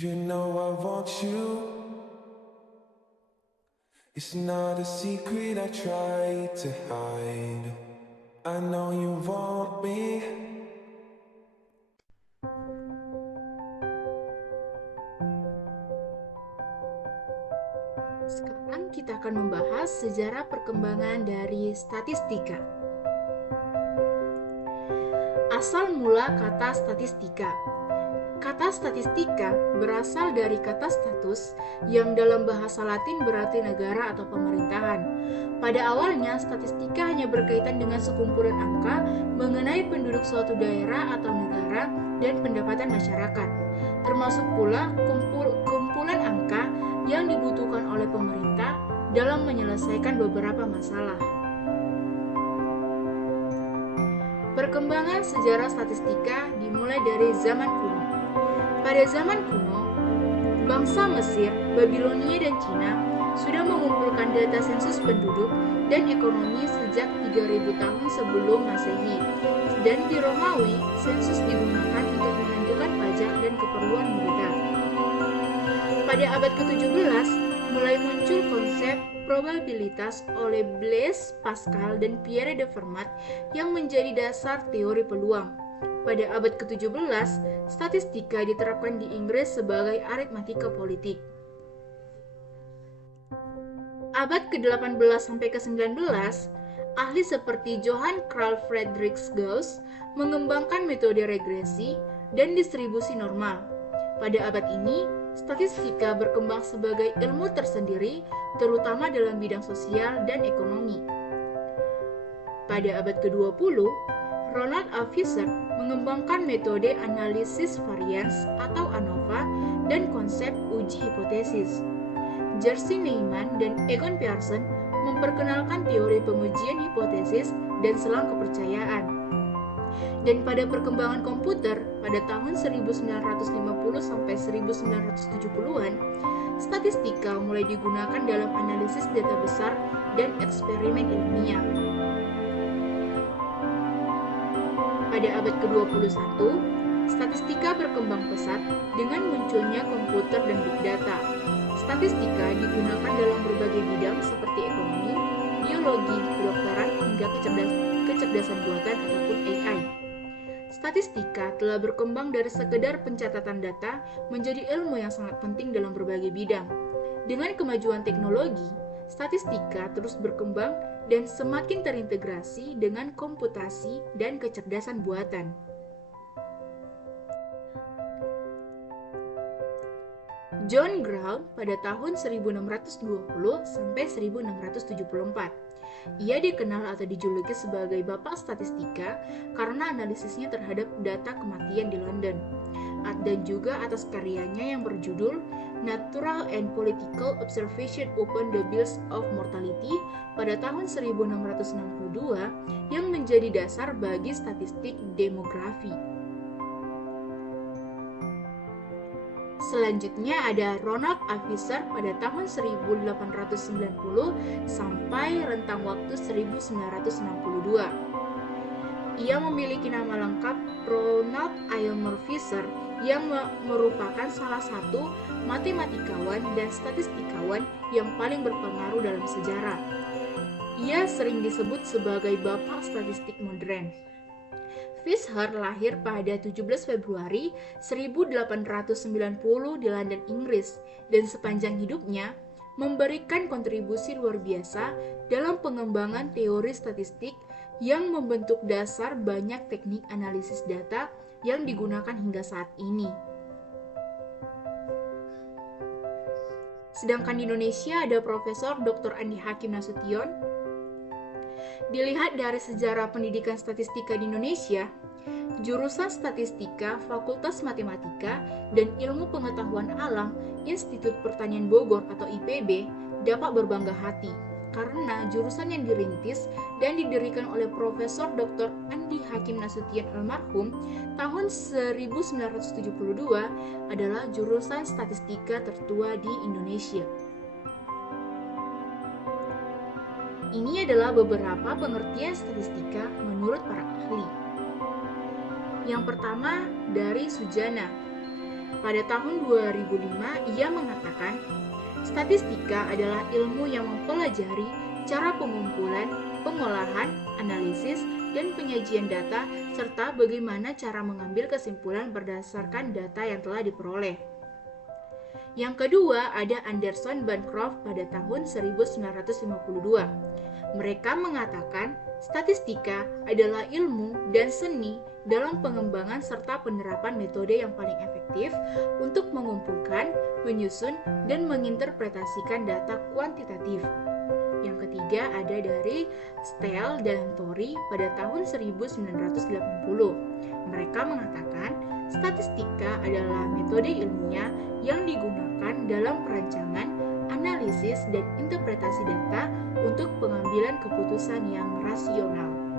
You know I want you. It's not a secret I try to hide. I know you want me. Sekarang kita akan membahas sejarah perkembangan dari statistika. Asal mula kata statistika. Kata statistika berasal dari kata status yang dalam bahasa Latin berarti negara atau pemerintahan. Pada awalnya, statistika hanya berkaitan dengan sekumpulan angka mengenai penduduk suatu daerah atau negara dan pendapatan masyarakat, termasuk pula kumpulan angka yang dibutuhkan oleh pemerintah dalam menyelesaikan beberapa masalah. Perkembangan sejarah statistika dimulai dari zaman kuno. Pada zaman kuno, bangsa Mesir, Babilonia, dan Cina sudah mengumpulkan data sensus penduduk dan ekonomi sejak 3000 tahun sebelum Masehi. Dan di Romawi, sensus digunakan untuk menentukan pajak dan keperluan militer. Pada abad ke-17, mulai muncul konsep probabilitas oleh Blaise Pascal dan Pierre de Fermat yang menjadi dasar teori peluang. Pada abad ke-17, statistika diterapkan di Inggris sebagai aritmatika politik. Abad ke-18 sampai ke-19, ahli seperti Johann Carl Friedrich Gauss mengembangkan metode regresi dan distribusi normal. Pada abad ini, statistika berkembang sebagai ilmu tersendiri, terutama dalam bidang sosial dan ekonomi. Pada abad ke-20, Ronald A. Fisher mengembangkan metode analisis varians atau ANOVA dan konsep uji hipotesis. Jerzy Neyman dan Egon Pearson memperkenalkan teori pengujian hipotesis dan selang kepercayaan. Dan pada perkembangan komputer pada tahun 1950 sampai 1970-an, statistika mulai digunakan dalam analisis data besar dan eksperimen ilmiah. Pada abad ke-21, statistika berkembang pesat dengan munculnya komputer dan big data. Statistika digunakan dalam berbagai bidang seperti ekonomi, biologi, kedokteran, hingga kecerdasan buatan ataupun AI. Statistika telah berkembang dari sekedar pencatatan data menjadi ilmu yang sangat penting dalam berbagai bidang. Dengan kemajuan teknologi, statistika terus berkembang dan semakin terintegrasi dengan komputasi dan kecerdasan buatan. John Ground pada tahun 1620 sampai 1674. Ia dikenal atau dijuluki sebagai Bapak Statistika karena analisisnya terhadap data kematian di London, dan juga atas karyanya yang berjudul Natural and Political Observation upon the Bills of Mortality pada tahun 1662 yang menjadi dasar bagi statistik demografi. Selanjutnya ada Ronald A. Fisher pada tahun 1890 sampai rentang waktu 1962. Ia memiliki nama lengkap Ronald Aylmer Fisher yang merupakan salah satu matematikawan dan statistikawan yang paling berpengaruh dalam sejarah. Ia sering disebut sebagai Bapak Statistik Modern. Fisher lahir pada 17 Februari 1890 di London, Inggris, dan sepanjang hidupnya memberikan kontribusi luar biasa dalam pengembangan teori statistik yang membentuk dasar banyak teknik analisis data yang digunakan hingga saat ini. Sedangkan di Indonesia ada Profesor Dr. Andi Hakim Nasution. Dilihat dari sejarah pendidikan statistika di Indonesia, jurusan Statistika Fakultas Matematika dan Ilmu Pengetahuan Alam Institut Pertanian Bogor atau IPB dapat berbangga hati karena jurusan yang dirintis dan didirikan oleh Profesor Dr. Andi Hakim Nasution almarhum tahun 1972 adalah jurusan statistika tertua di Indonesia. Ini adalah beberapa pengertian statistika menurut para ahli. Yang pertama dari Sujana. Pada tahun 2005, ia mengatakan, statistika adalah ilmu yang mempelajari cara pengumpulan, pengolahan, analisis, dan penyajian data, serta bagaimana cara mengambil kesimpulan berdasarkan data yang telah diperoleh. Yang kedua, ada Anderson Bancroft pada tahun 1952. Mereka mengatakan statistika adalah ilmu dan seni dalam pengembangan serta penerapan metode yang paling efektif untuk mengumpulkan, menyusun, dan menginterpretasikan data kuantitatif. Yang ketiga ada dari Steele dan Torrey pada tahun 1980. Mereka mengatakan statistika adalah metode ilmiah yang digunakan dalam perancangan, analisis, dan interpretasi data untuk pengambilan keputusan yang rasional.